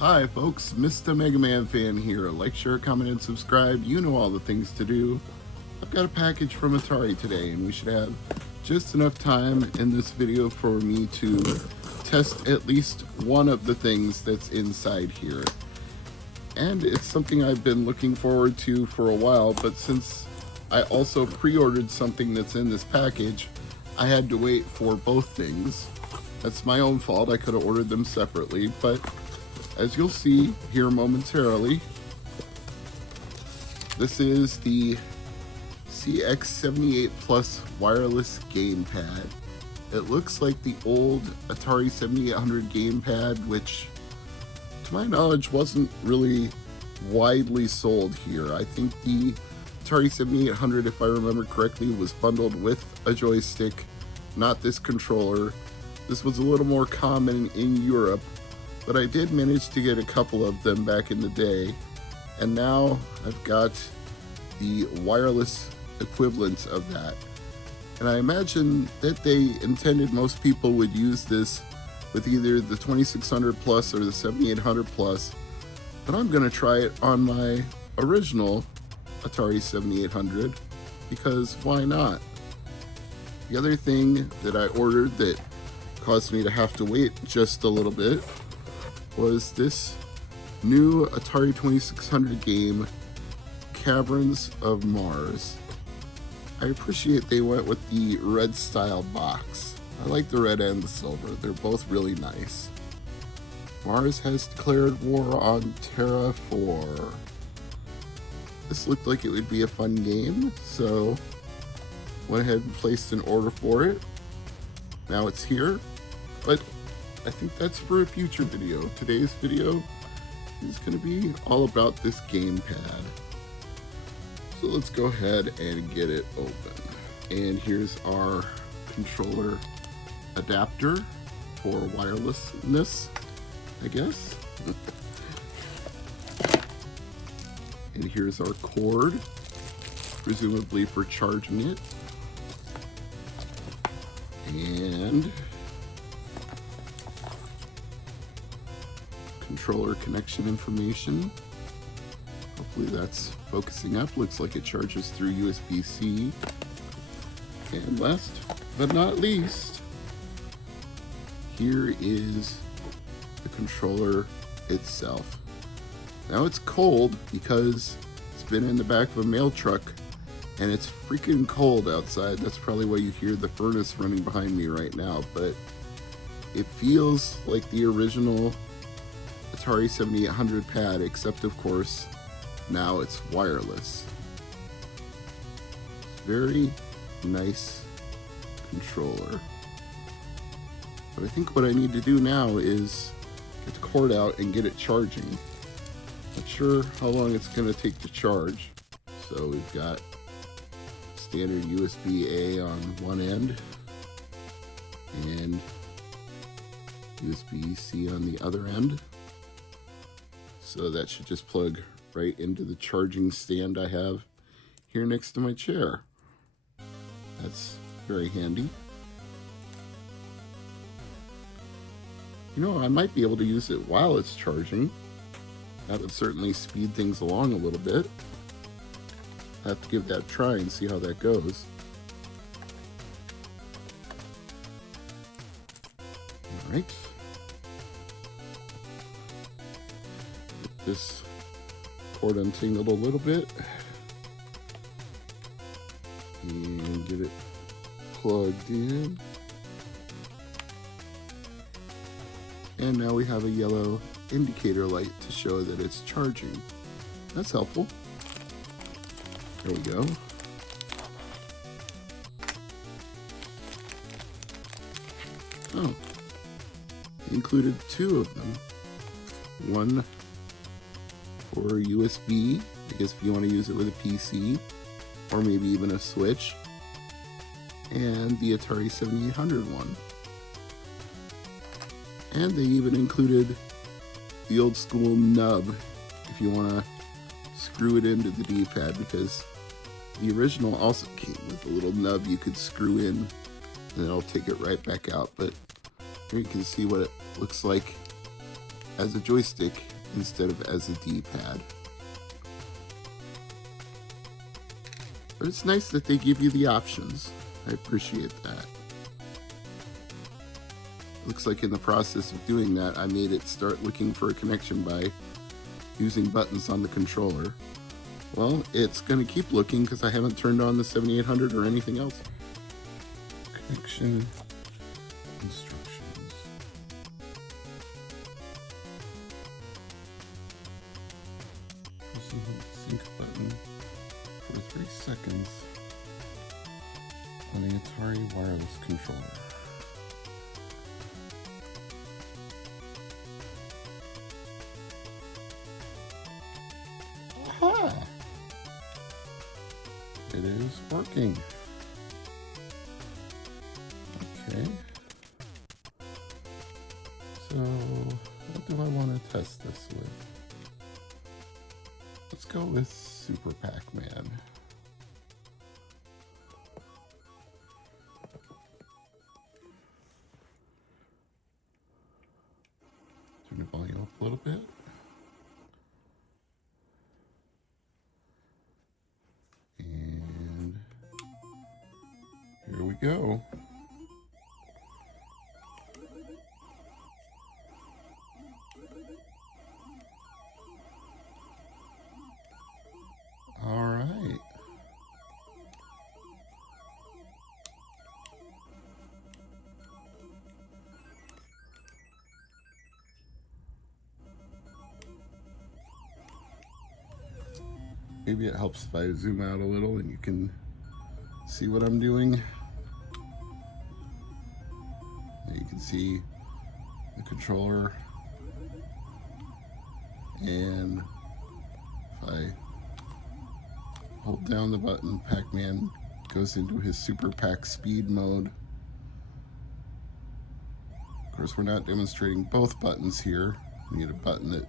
Hi folks, Mr. MegaManFan here. Like, share, comment, and subscribe. You know all the things to do. I've got a package from Atari today, and we should have just enough time in this video for me to test at least one of the things that's inside here. And it's something I've been looking forward to for a while, but since I also pre-ordered something that's in this package, I had to wait for both things. That's my own fault. I could have ordered them separately, but as you'll see here momentarily, this is the CX78 Plus wireless gamepad. It looks like the old Atari 7800 gamepad, which to my knowledge wasn't really widely sold here. I think the Atari 7800, if I remember correctly, was bundled with a joystick, not this controller. This was a little more common in Europe, but I did manage to get a couple of them back in the day, and now I've got the wireless equivalent of that. And I imagine that they intended most people would use this with either the 2600 Plus or the 7800 Plus, but I'm going to try it on my original Atari 7800, because why not? The other thing that I ordered that caused me to have to wait just a little bit was this new Atari 2600 game, Caverns of Mars. I appreciate they went with the red style box. I like the red and the silver. They're both really nice. Mars has declared war on Terra 4. This looked like it would be a fun game, so went ahead and placed an order for it. Now it's here, but I think that's for a future video. Today's video is going to be all about this gamepad. So let's go ahead and get it open. And here's our controller adapter for wirelessness, I guess. And here's our cord, presumably for charging it. And controller connection information. Hopefully that's focusing up. Looks like it charges through USB-C. And last but not least, here is the controller itself. Now it's cold because it's been in the back of a mail truck and it's freaking cold outside. That's probably why you hear the furnace running behind me right now, but it feels like the original Atari 7800 pad, except of course now it's wireless. Very nice controller. But I think what I need to do now is get the cord out and get it charging. Not sure how long it's going to take to charge. So we've got standard USB-A on one end and USB-C on the other end. So that should just plug right into the charging stand I have here next to my chair. That's very handy. You know, I might be able to use it while it's charging. That would certainly speed things along a little bit. I have to give that a try and see how that goes. All right. Get this cord untangled a little bit and get it plugged in. And now we have a yellow indicator light to show that it's charging. That's helpful. There we go. Oh, it included two of them. One for USB, I guess if you want to use it with a PC, or maybe even a Switch, and the Atari 7800 one. And they even included the old school nub if you want to screw it into the D-pad, because the original also came with a little nub you could screw in and it'll take it right back out. But here you can see what it looks like as a joystick instead of as a D-pad. But it's nice that they give you the options. I appreciate that. Looks like in the process of doing that, I made it start looking for a connection by using buttons on the controller. Well, it's going to keep looking because I haven't turned on the 7800 or anything else. Connection instructions. Pressing the sync button for 3 seconds on the Atari wireless controller. Aha! It is working. Okay. So, what do I want to test this with? Let's go with Super Pac-Man. Turn the volume up a little bit. And here we go. All right. Maybe it helps if I zoom out a little and you can see what I'm doing. You can see the controller, and if I hold down the button, Pac-Man goes into his Super Pac speed mode. Of course, we're not demonstrating both buttons here. We need a button that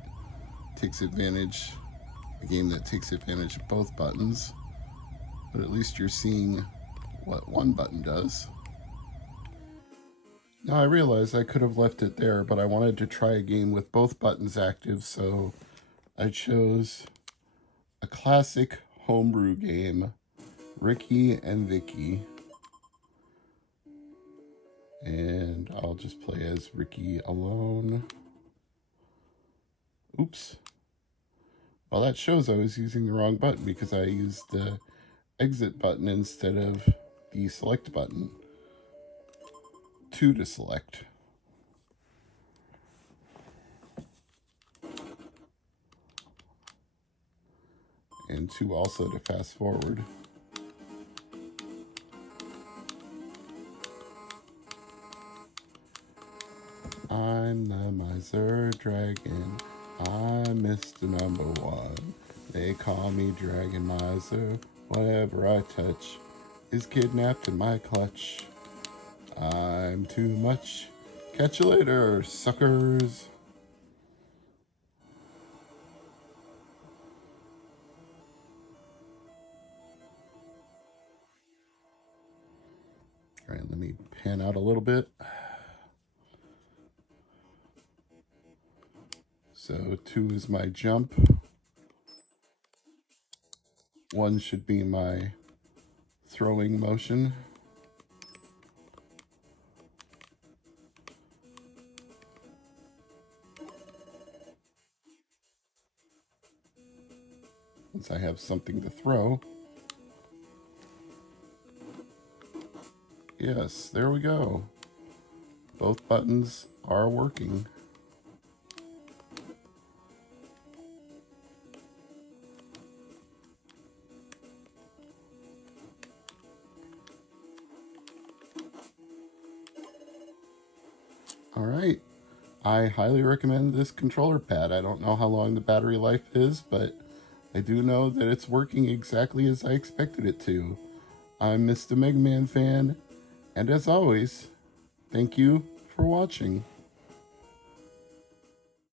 takes advantage, a game that takes advantage of both buttons, but at least you're seeing what one button does. Now I realize I could have left it there, but I wanted to try a game with both buttons active, so I chose a classic homebrew game, Ricky and Vicky. And I'll just play as Ricky alone. Oops. Well, that shows I was using the wrong button because I used the exit button instead of the select button. 2 to select. And 2 also to fast forward. I'm the miser dragon. I'm Mr. Number 1. They call me Dragon Miser. Whatever I touch is kidnapped in my clutch. I'm too much. Catch you later, suckers. All right, let me pan out a little bit. So 2 is my jump. 1 should be my throwing motion. Once I have something to throw. Yes, there we go. Both buttons are working. All right. I highly recommend this controller pad. I don't know how long the battery life is, but I do know that it's working exactly as I expected it to. I'm Mr. MegaManFan, and as always, thank you for watching.